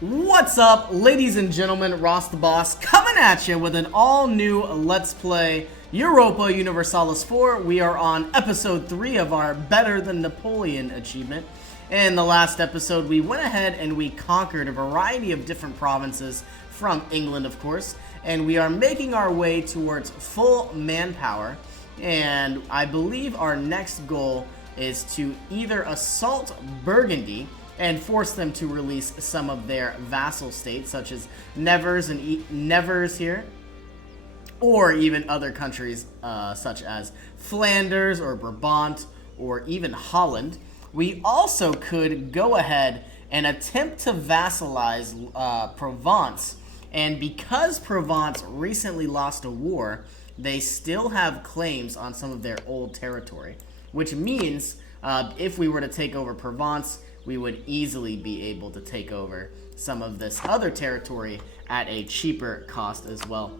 What's up, ladies and gentlemen? Ross the Boss coming at you with an all-new Let's Play Europa Universalis 4. We are on episode 3 of our Better Than Napoleon achievement. In the last episode, we went ahead and we conquered a variety of different provinces from England, of course, and we are making our way towards full manpower. And I believe our next goal is to either assault Burgundy and force them to release some of their vassal states, such as Nevers and Nevers here, or even other countries such as Flanders or Brabant or even Holland. We also could go ahead and attempt to vassalize Provence, and because Provence recently lost a war, they still have claims on some of their old territory, which means if we were to take over Provence, we would easily be able to take over some of this other territory at a cheaper cost as well.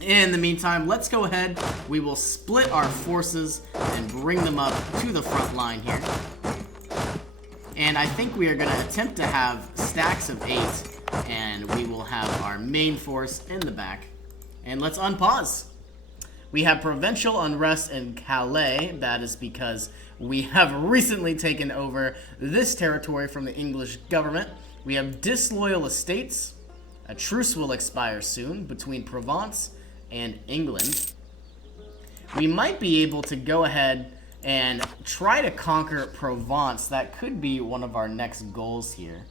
In the meantime, let's go ahead. We will split our forces and bring them up to the front line here. And I think we are going to attempt to have stacks of 8, and we will have our main force in the back. And let's unpause. We have provincial unrest in Calais. That is because we have recently taken over this territory from the English government. We have disloyal estates. A truce will expire soon between Provence and England. We might be able to go ahead and try to conquer Provence. That could be one of our next goals here.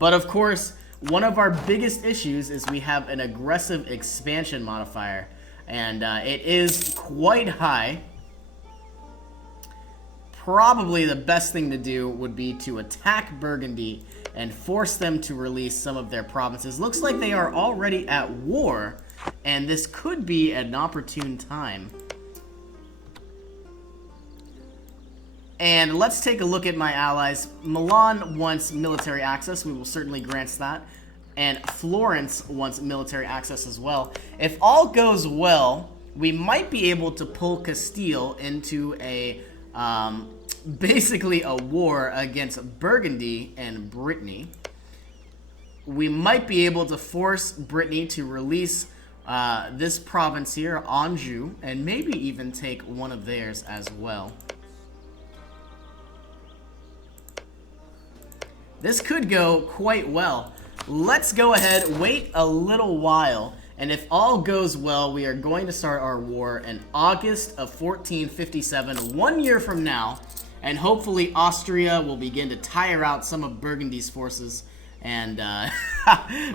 But of course, one of our biggest issues is we have an aggressive expansion modifier, and it is quite high. Probably the best thing to do would be to attack Burgundy and force them to release some of their provinces. Looks like they are already at war, and this could be an opportune time. And let's take a look at my allies. Milan wants military access. We will certainly grant that. And Florence wants military access as well. If all goes well, we might be able to pull Castile into a basically a war against Burgundy and Brittany. We might be able to force Brittany to release this province here, Anjou, and maybe even take one of theirs as well. This could go quite well. Let's go ahead, wait a little while, and if all goes well, we are going to start our war in August of 1457, 1 year from now, and hopefully Austria will begin to tire out some of Burgundy's forces, and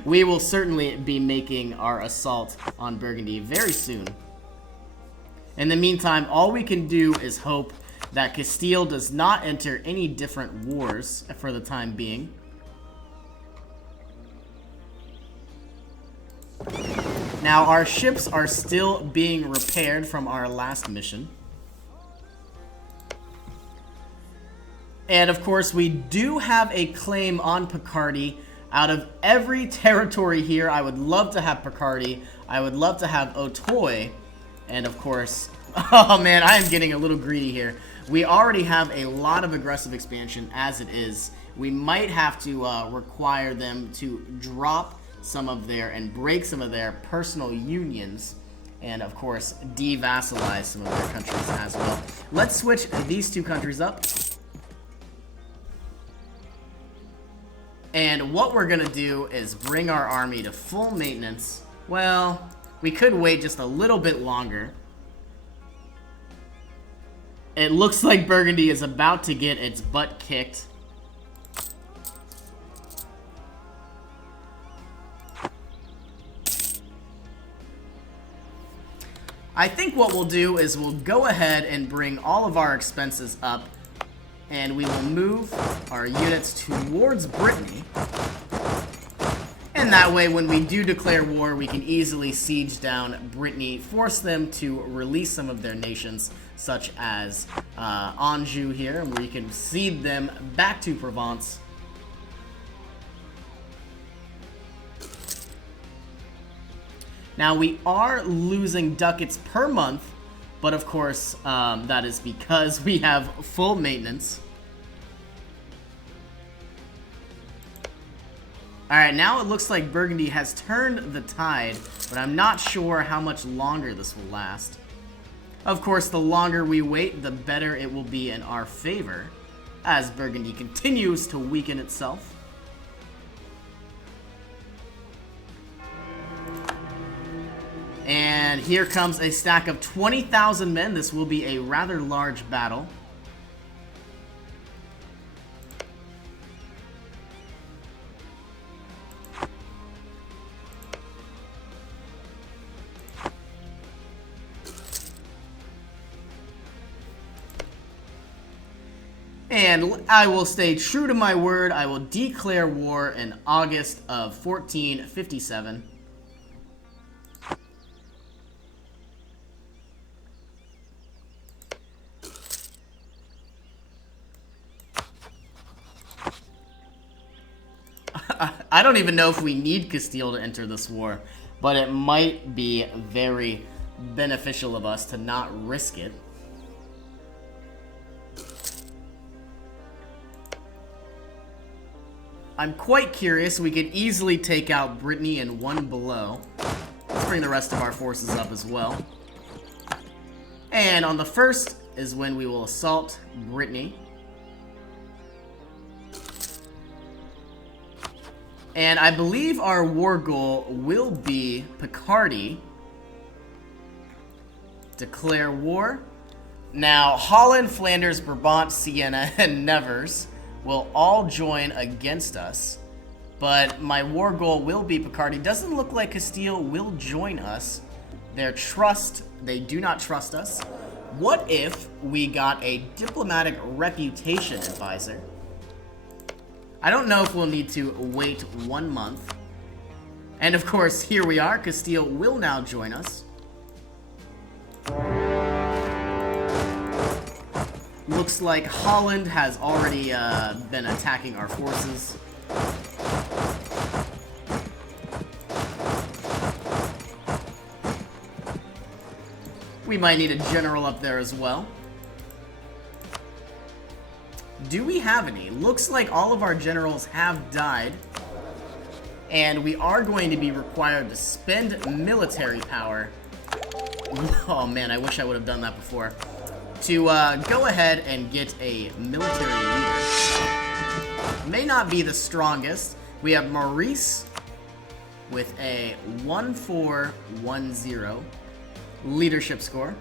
we will certainly be making our assault on Burgundy very soon. In the meantime, all we can do is hope that Castile does not enter any different wars for the time being. Now, our ships are still being repaired from our last mission. And of course, we do have a claim on Picardy. Out of every territory here, I would love to have Picardy. I would love to have Auteuil. And of course, oh man, I am getting a little greedy here. We already have a lot of aggressive expansion as it is. We might have to require them to drop some of their and break some of their personal unions, and of course devassalize some of their countries as well. Let's switch these two countries up. And what we're gonna do is bring our army to full maintenance. Well, we could wait just a little bit longer. It looks like Burgundy is about to get its butt kicked. I think what we'll do is we'll go ahead and bring all of our expenses up, and we will move our units towards Brittany. And that way, when we do declare war, we can easily siege down Brittany, force them to release some of their nations, such as Anjou here, and we can cede them back to Provence. Now, we are losing ducats per month, but of course, that is because we have full maintenance. Alright, now it looks like Burgundy has turned the tide, but I'm not sure how much longer this will last. Of course, the longer we wait, the better it will be in our favor, as Burgundy continues to weaken itself. And here comes a stack of 20,000 men. This will be a rather large battle. And I will stay true to my word. I will declare war in August of 1457. I don't even know if we need Castile to enter this war, but it might be very beneficial of us to not risk it. I'm quite curious. We could easily take out Brittany in one blow. Let's bring the rest of our forces up as well. And on the first is when we will assault Brittany. And I believe our war goal will be Picardy. Declare war. Now, Holland, Flanders, Brabant, Siena, and Nevers will all join against us. But my war goal will be Picardy. Doesn't look like Castile will join us. They do not trust us. What if we got a diplomatic reputation advisor? I don't know if we'll need to wait 1 month. And of course, here we are. Castile will now join us. Looks like Holland has already been attacking our forces. We might need a general up there as well. Do we have any? Looks like all of our generals have died. And we are going to be required to spend military power. Oh man, I wish I would have done that before. To go ahead and get a military leader. May not be the strongest. We have Maurice with a 1410 leadership score.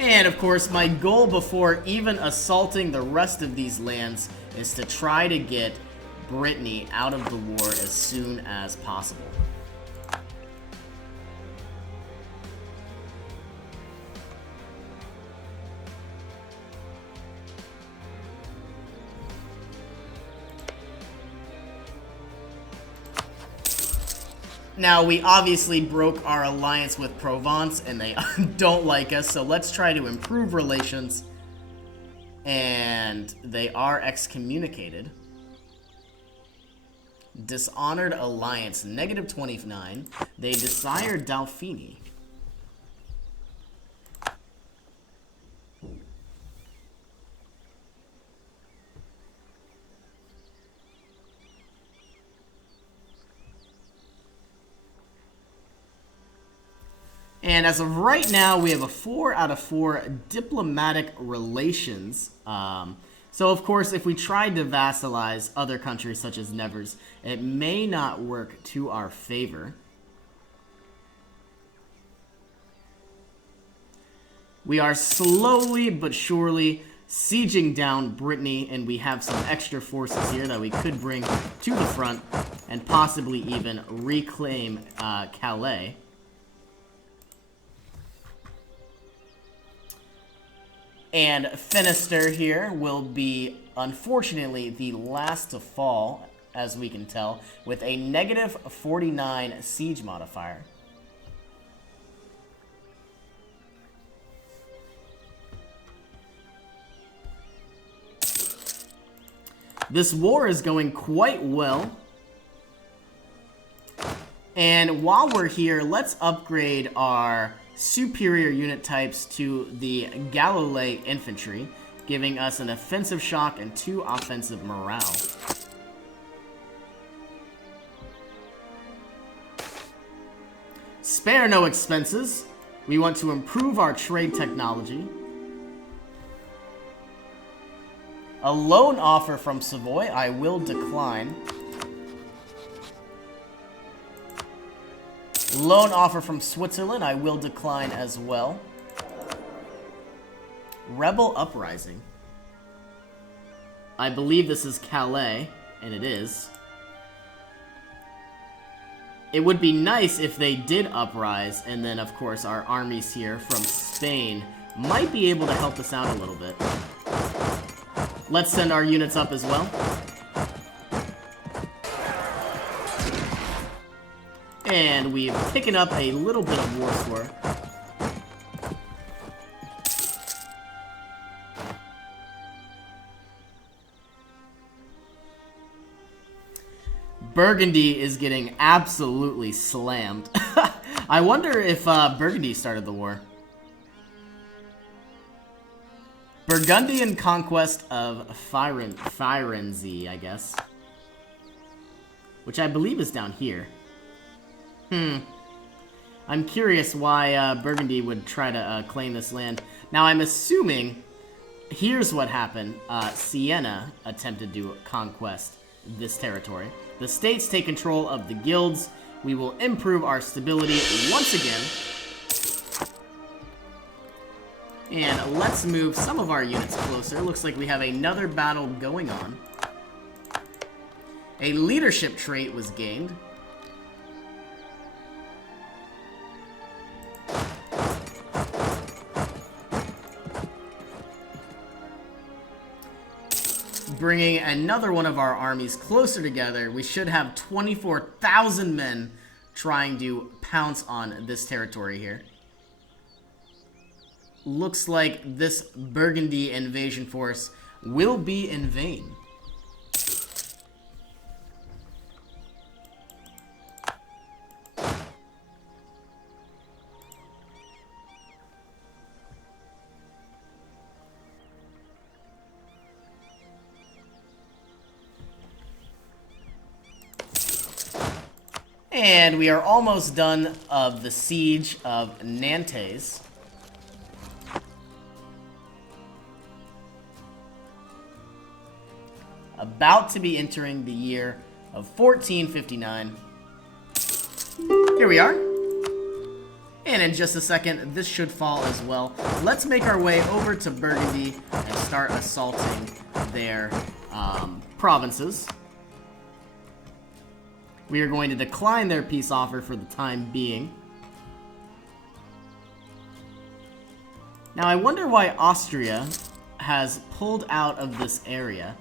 And of course, my goal before even assaulting the rest of these lands is to try to get Brittany out of the war as soon as possible. Now, we obviously broke our alliance with Provence, and they don't like us, so let's try to improve relations. And they are excommunicated. Dishonored alliance, -29. They desire Dauphiny. And as of right now, we have a 4 out of 4 diplomatic relations. So, of course, if we tried to vassalize other countries such as Nevers, it may not work to our favor. We are slowly but surely sieging down Brittany, and we have some extra forces here that we could bring to the front and possibly even reclaim Calais. And Finisterre here will be, unfortunately, the last to fall, as we can tell, with a -49 siege modifier. This war is going quite well. And while we're here, let's upgrade our superior unit types to the Galilee Infantry, giving us an offensive shock and 2 offensive morale. Spare no expenses. We want to improve our trade technology. A loan offer from Savoy, I will decline. Loan offer from Switzerland, I will decline as well. Rebel Uprising. I believe this is Calais, and it is. It would be nice if they did uprise, and then, of course, our armies here from Spain might be able to help us out a little bit. Let's send our units up as well. And we've taken up a little bit of war score. Burgundy is getting absolutely slammed. I wonder if Burgundy started the war. Burgundian conquest of Firenze, I guess. Which I believe is down here. I'm curious why Burgundy would try to claim this land. Now, I'm assuming... Here's what happened. Siena attempted to conquest this territory. The states take control of the guilds. We will improve our stability once again. And let's move some of our units closer. Looks like we have another battle going on. A leadership trait was gained. Bringing another one of our armies closer together, we should have 24,000 men trying to pounce on this territory here. Looks like this Burgundy invasion force will be in vain. And we are almost done of the siege of Nantes. About to be entering the year of 1459. Here we are. And in just a second, this should fall as well. Let's make our way over to Burgundy and start assaulting their provinces. We are going to decline their peace offer for the time being. Now, I wonder why Austria has pulled out of this area.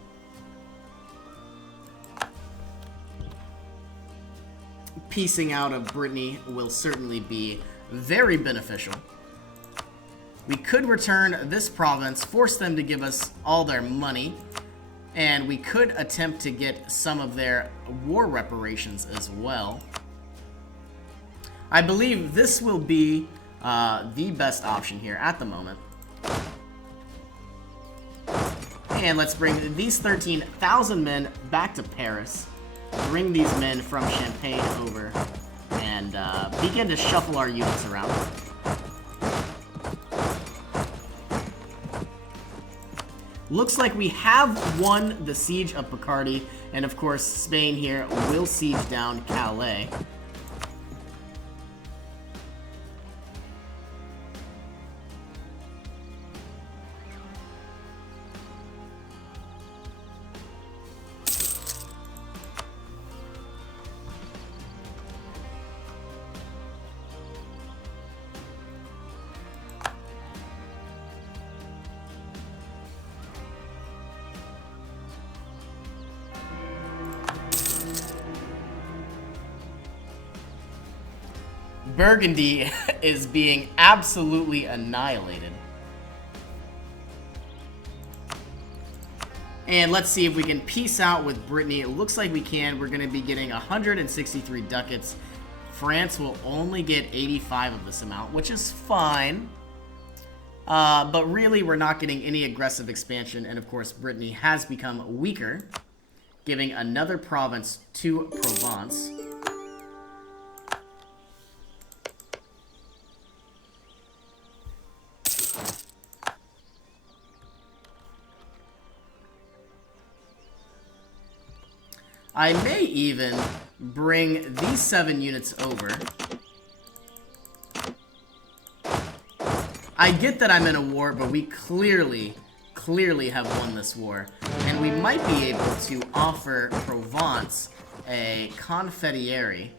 Piecing out of Brittany will certainly be very beneficial. We could return this province, force them to give us all their money, and we could attempt to get some of their war reparations as well. I believe this will be the best option here at the moment. And let's bring these 13,000 men back to Paris. Bring these men from Champagne over and begin to shuffle our units around. Looks like we have won the siege of Picardy, and of course Spain here will siege down Calais. Burgundy is being absolutely annihilated. And let's see if we can peace out with Brittany. It looks like we can. We're going to be getting 163 ducats France will only get 85 of this amount, which is fine. But really, we're not getting any aggressive expansion, and of course, Brittany has become weaker, giving another province to Provence. I may even bring these 7 units over. I get that I'm in a war, but we clearly have won this war. And we might be able to offer Provence a confederie.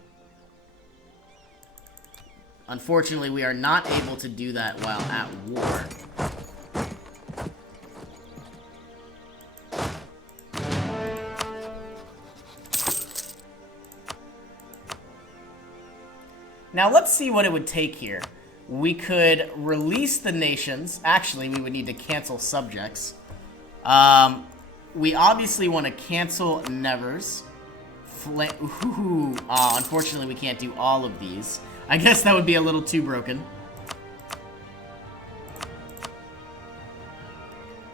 Unfortunately, we are not able to do that while at war. Now let's see what it would take here. We could release the nations. Actually, we would need to cancel subjects. We obviously want to cancel Nevers. Unfortunately, we can't do all of these. I guess that would be a little too broken.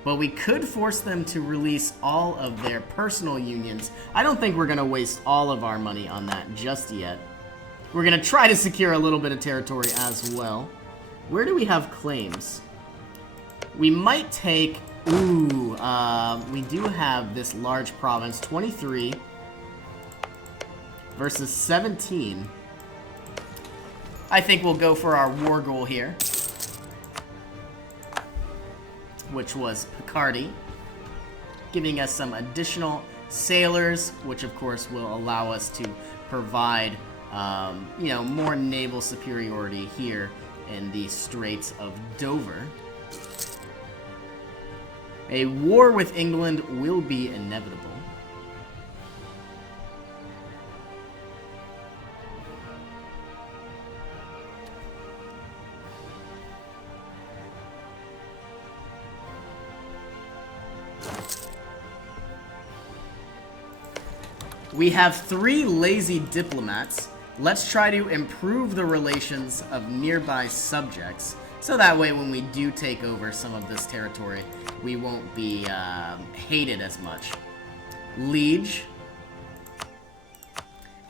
But we could force them to release all of their personal unions. I don't think we're going to waste all of our money on that just yet. We're going to try to secure a little bit of territory as well. Where do we have claims? We might take... we do have this large province, 23 versus 17. I think we'll go for our war goal here, which was Picardy, giving us some additional sailors, which of course will allow us to provide you know, more naval superiority here in the Straits of Dover. A war with England will be inevitable. We have 3 lazy diplomats. Let's try to improve the relations of nearby subjects, so that way when we do take over some of this territory, we won't be hated as much. Liege.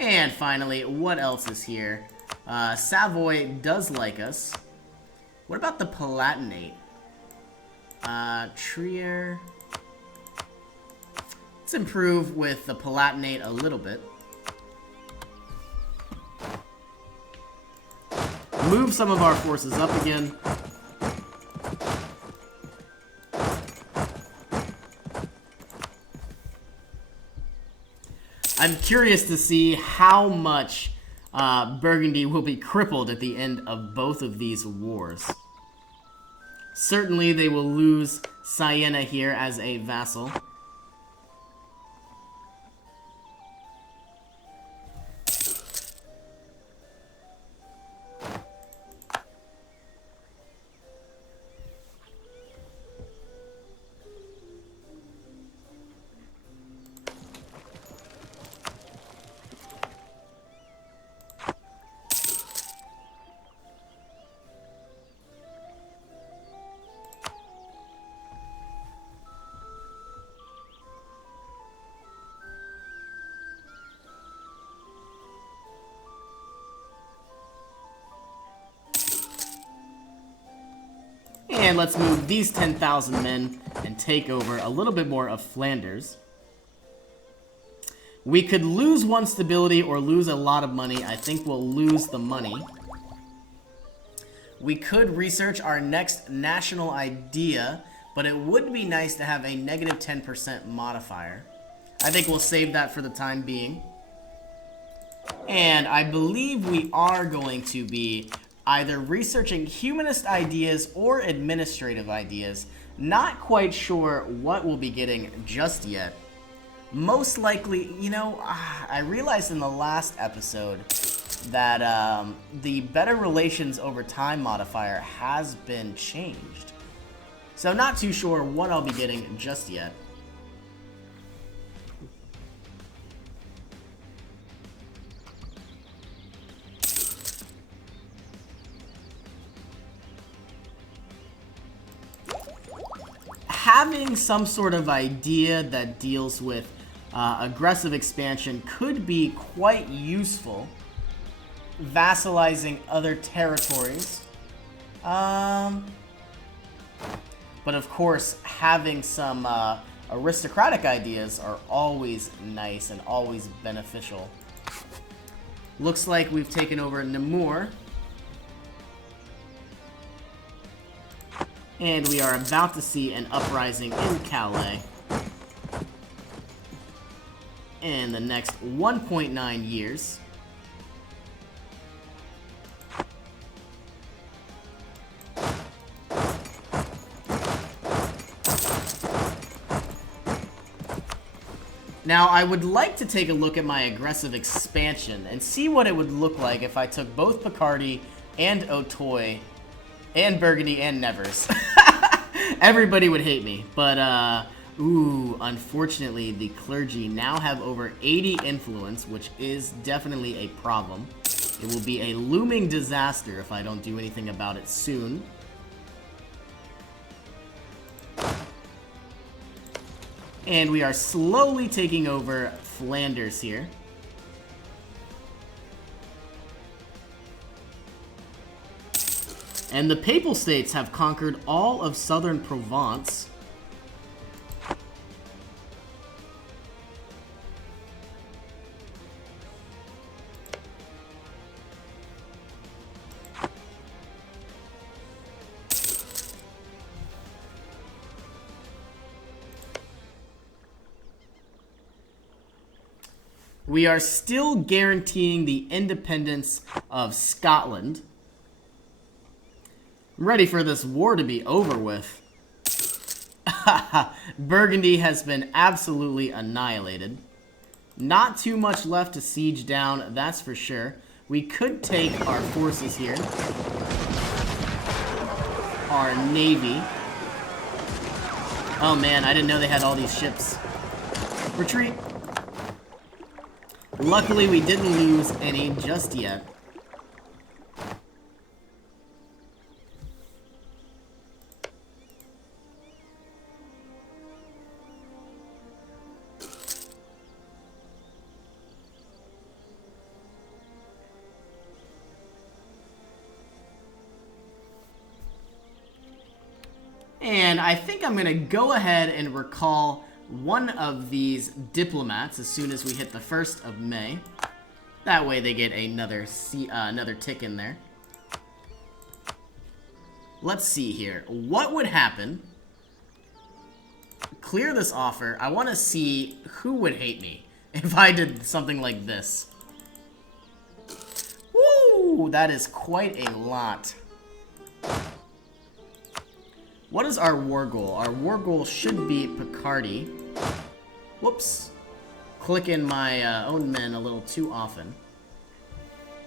And finally, what else is here? Savoy does like us. What about the Palatinate? Trier. Let's improve with the Palatinate a little bit. Move some of our forces up again. I'm curious to see how much Burgundy will be crippled at the end of both of these wars. Certainly they will lose Siena here as a vassal. And let's move these 10,000 men and take over a little bit more of Flanders. We could lose 1 stability or lose a lot of money. I think we'll lose the money. We could research our next national idea, but it would be nice to have a negative 10% modifier. I think we'll save that for the time being. And I believe we are going to be either researching humanist ideas or administrative ideas. Not quite sure what we'll be getting just yet. Most likely, you know, I realized in the last episode that the better relations over time modifier has been changed. So not too sure what I'll be getting just yet. having some sort of idea that deals with aggressive expansion could be quite useful. Vassalizing other territories. But of course, having some aristocratic ideas are always nice and always beneficial. Looks like we've taken over Namur. And we are about to see an uprising in Calais in the next 1.9 years. Now, I would like to take a look at my aggressive expansion and see what it would look like if I took both Picardy and Auteuil and Burgundy and Nevers. Everybody would hate me, but unfortunately, the clergy now have over 80 influence, which is definitely a problem. It will be a looming disaster if I don't do anything about it soon. And we are slowly taking over Flanders here. And the Papal States have conquered all of southern Provence. We are still guaranteeing the independence of Scotland. I'm ready for this war to be over with. Burgundy has been absolutely annihilated. Not too much left to siege down, that's for sure. We could take our forces here. Our navy. Oh man, I didn't know they had all these ships. Retreat. Luckily, we didn't lose any just yet. And I think I'm going to go ahead and recall one of these diplomats as soon as we hit the 1st of May. That way they get another tick in there. Let's see here. What would happen? Clear this offer. I want to see who would hate me if I did something like this. Woo! That is quite a lot. What is our war goal? Our war goal should be Picardy. Whoops. Clicking my own men a little too often.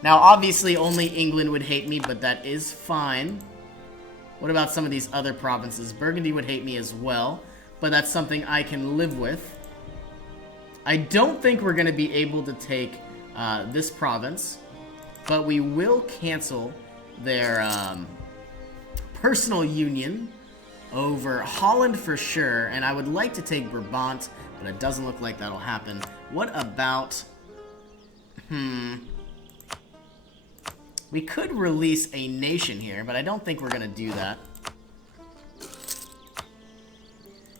Now, obviously, only England would hate me, but that is fine. What about some of these other provinces? Burgundy would hate me as well, but that's something I can live with. I don't think we're going to be able to take this province, but we will cancel their personal union over Holland for sure, and I would like to take Brabant, but it doesn't look like that'll happen. What about... We could release a nation here, but I don't think we're going to do that.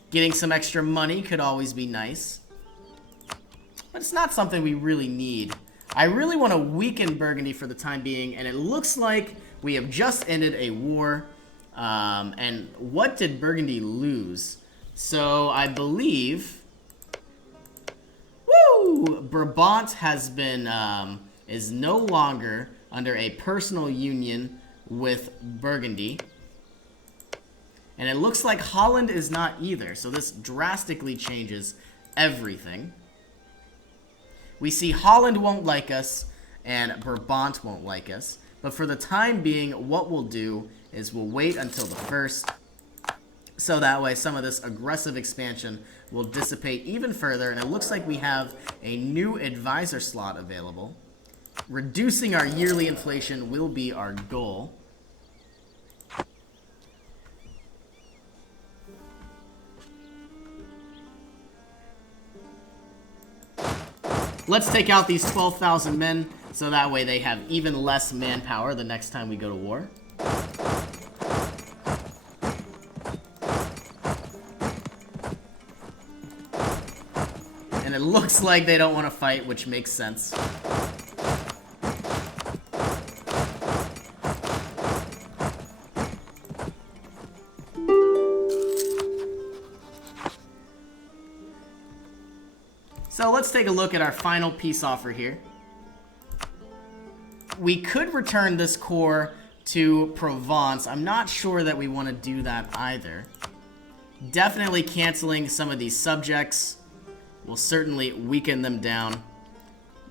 Getting some extra money could always be nice. But it's not something we really need. I really want to weaken Burgundy for the time being, and it looks like we have just ended a war. And what did Burgundy lose? So I believe, Brabant has been, is no longer under a personal union with Burgundy. And it looks like Holland is not either, so this drastically changes everything. We see Holland won't like us, and Brabant won't like us. But for the time being, what we'll do is we'll wait until the 1st, so that way some of this aggressive expansion will dissipate even further, and it looks like we have a new advisor slot available. Reducing our yearly inflation will be our goal. Let's take out these 12,000 men, so that way they have even less manpower the next time we go to war. And it looks like they don't want to fight, which makes sense. So let's take a look at our final peace offer here. We could return this core to Provence. I'm not sure that we want to do that either. Definitely canceling some of these subjects will certainly weaken them down.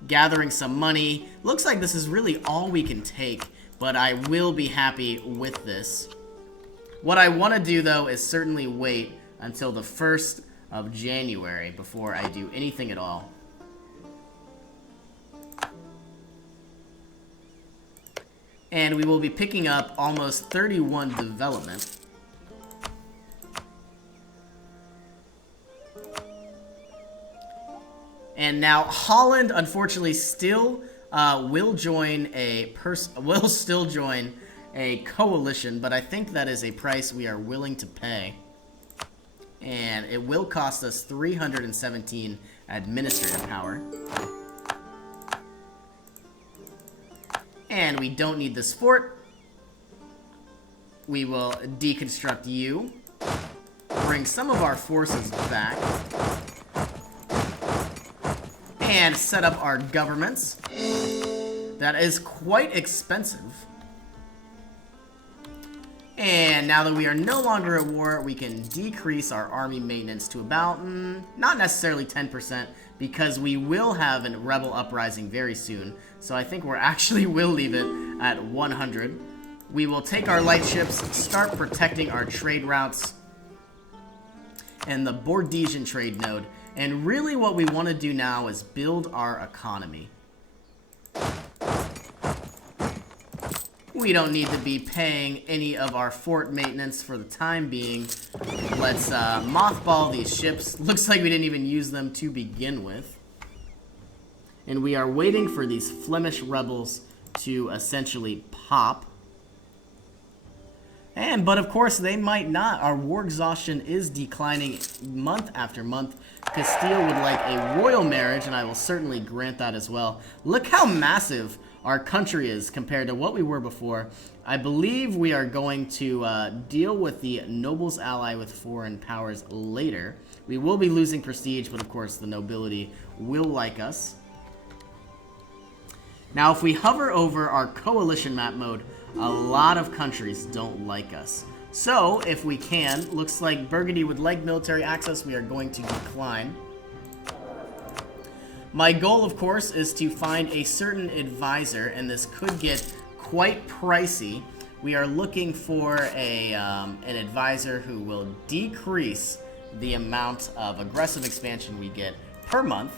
Gathering some money. Looks like this is really all we can take, but I will be happy with this. What I want to do, though, is certainly wait until the 1st of January before I do anything at all. And we will be picking up almost 31 development. And now Holland, unfortunately, still will still join a coalition, but I think that is a price we are willing to pay. And it will cost us 317 administrative power. And we don't need this fort. We will deconstruct you. Bring some of our forces back. And set up our governments. That is quite expensive. And now that we are no longer at war, we can decrease our army maintenance to about, not necessarily 10%, because we will have a rebel uprising very soon. So I think we actually will leave it at 100. We will take our light ships, start protecting our trade routes, and the Bordesian trade node. And really what we want to do now is build our economy. We don't need to be paying any of our fort maintenance for the time being. Let's mothball these ships. Looks like we didn't even use them to begin with. And we are waiting for these Flemish rebels to essentially pop. But of course they might not. Our war exhaustion is declining month after month. Castile would like a royal marriage, and I will certainly grant that as well. Look how massive our country is compared to what we were before. I believe we are going to deal with the nobles ally with foreign powers later. We will be losing prestige, but of course the nobility will like us. Now if we hover over our coalition map mode, a lot of countries don't like us. So if we can, looks like Burgundy would like military access, we are going to decline. My goal, of course, is to find a certain advisor, and this could get quite pricey. We are looking for an advisor who will decrease the amount of aggressive expansion we get per month.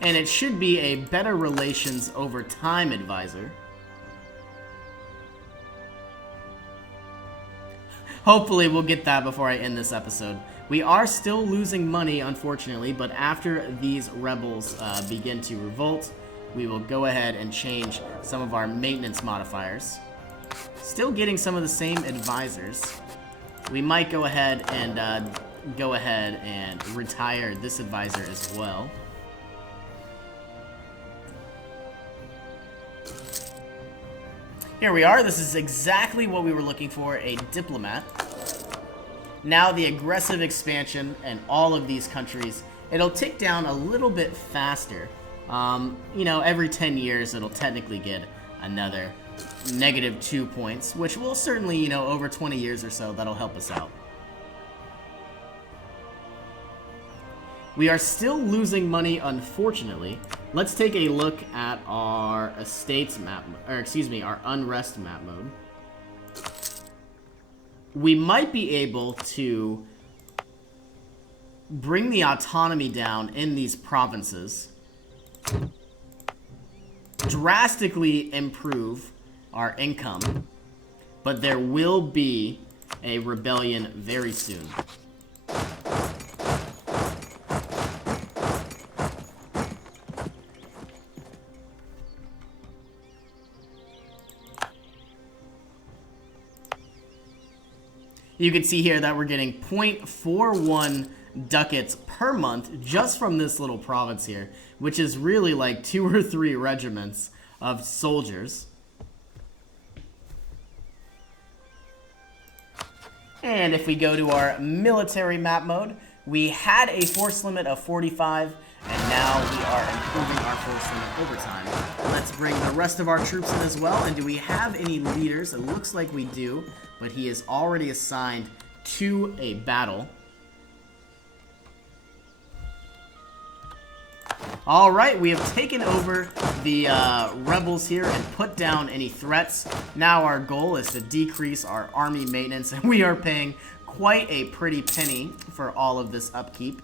And it should be a better relations over time advisor. Hopefully we'll get that before I end this episode. We are still losing money, unfortunately, but after these rebels begin to revolt, we will go ahead and change some of our maintenance modifiers. Still getting some of the same advisors. We might go ahead and retire this advisor as well. Here we are. This is exactly what we were looking for, a diplomat. Now the aggressive expansion and all of these countries, it'll tick down a little bit faster. You know, every 10 years it'll technically get another -2 points, which will certainly, you know, over 20 years or so, that'll help us out. We are still losing money, unfortunately. Let's take a look at our estates map, or excuse me, our unrest map mode. We might be able to bring the autonomy down in these provinces drastically improve our income, but there will be a rebellion very soon. You can see here that we're getting 0.41 ducats per month just from this little province here, which is really like 2 or 3 regiments of soldiers. And if we go to our military map mode, we had a force limit of 45, and now we are improving our force limit over time. Let's bring the rest of our troops in as well. And do we have any leaders? It looks like we do, but he is already assigned to a battle. All right, we have taken over the rebels here and put down any threats. Now our goal is to decrease our army maintenance, and we are paying quite a pretty penny for all of this upkeep.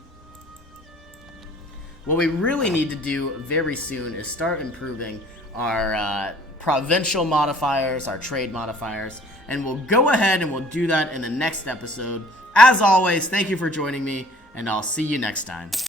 What we really need to do very soon is start improving our provincial modifiers, our trade modifiers, and we'll go ahead and we'll do that in the next episode. As always, thank you for joining me, and I'll see you next time.